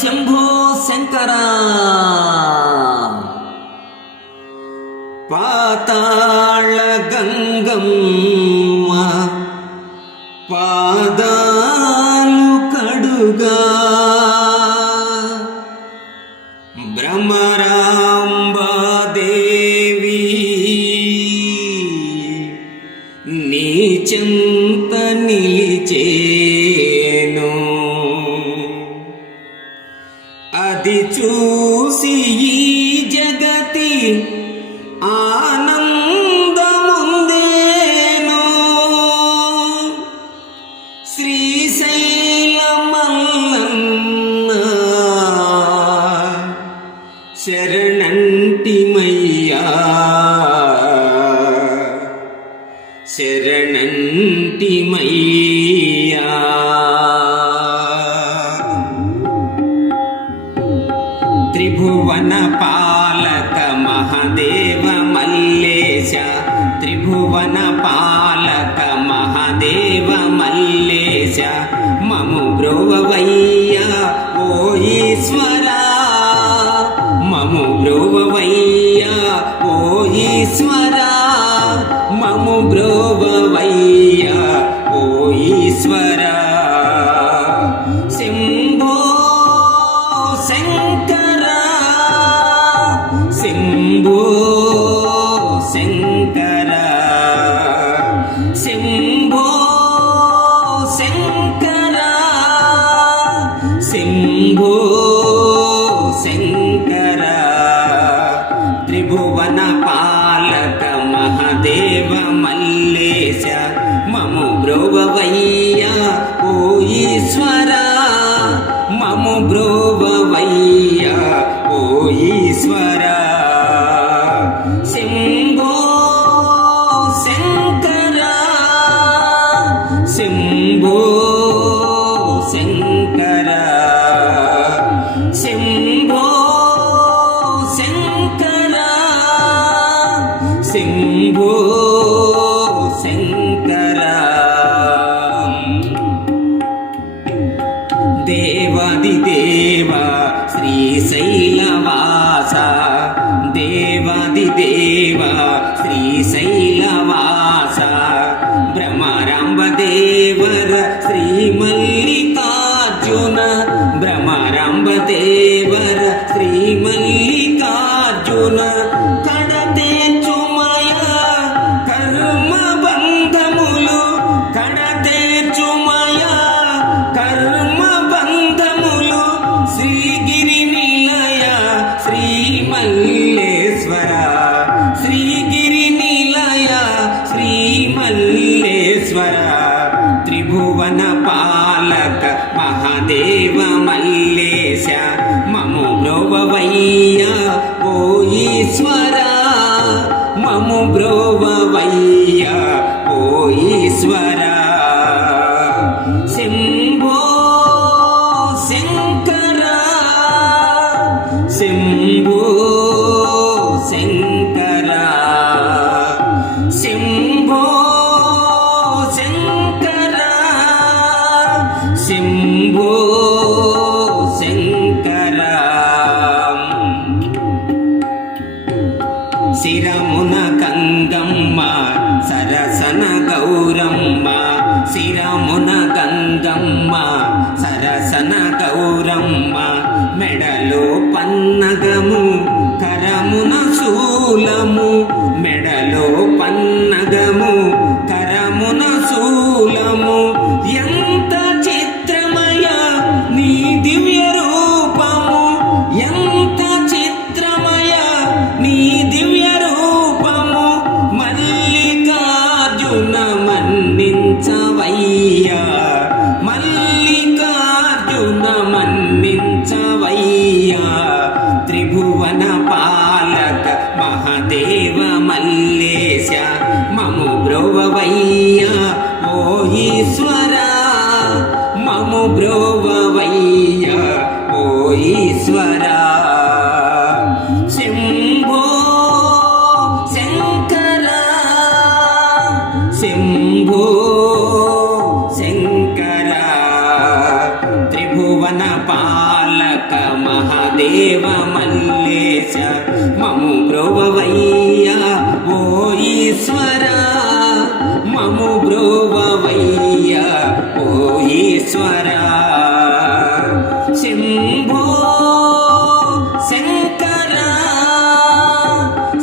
శంభో శంకర. పాతాళ గంగమ్మ పాదాలు కడుగా భ్రమరాంబాదేవి నీచం అది చూసి ఈ జగతి ఆనందముందేను. శ్రీశైలమన్న శరణంటిమయ్యా. శరణంటిమయ్యా. త్రిభువన పాలక మహదేవ మల్లేశ. త్రిభువన పాలక మహదేవ మల్లేశ. మము బ్రోవయ్యా శంకర. శంభో శంకర. శంభో శంకర. త్రిభువన పాలక మహదేవ మల్లేశ. మము బ్రోవయ్యా ఓ ఈశ్వర. మము బ్రోవయ్యా ఓ ఈశ్వరా. శంభో శంకర. దేవాది దేవ శ్రీశైలవాస దేవాది దేవ శ్రీశైలవాస భ్రమరాంబ దేవర శ్రీ మల్లికార్జున. భ్రమరాంబ దేవర శ్రీ మల్లి మల్లేశ మము బ్రోవయ్యా ఓ ఈశ్వర. మము బ్రోవయ్యా ఓ ఈశ్వర. శిరమున గంగమ్మ సరసన గౌరమ్మ. శిరమున గంగమ్మ సరసన గౌరమ్మ. మెడలో పన్నగము కరమున శూలము. మెడలో పన్నగము బ్రోవవయ్యా మోహీశ్వర మము బ్రోవవయ్యా మోహీశ్వర శంభో శంకర శంభో శంకర. త్రిభువన పాలక మహాదేవ మల్లేశ మము బ్రోవవయ్యా ఓ ఈశ్వర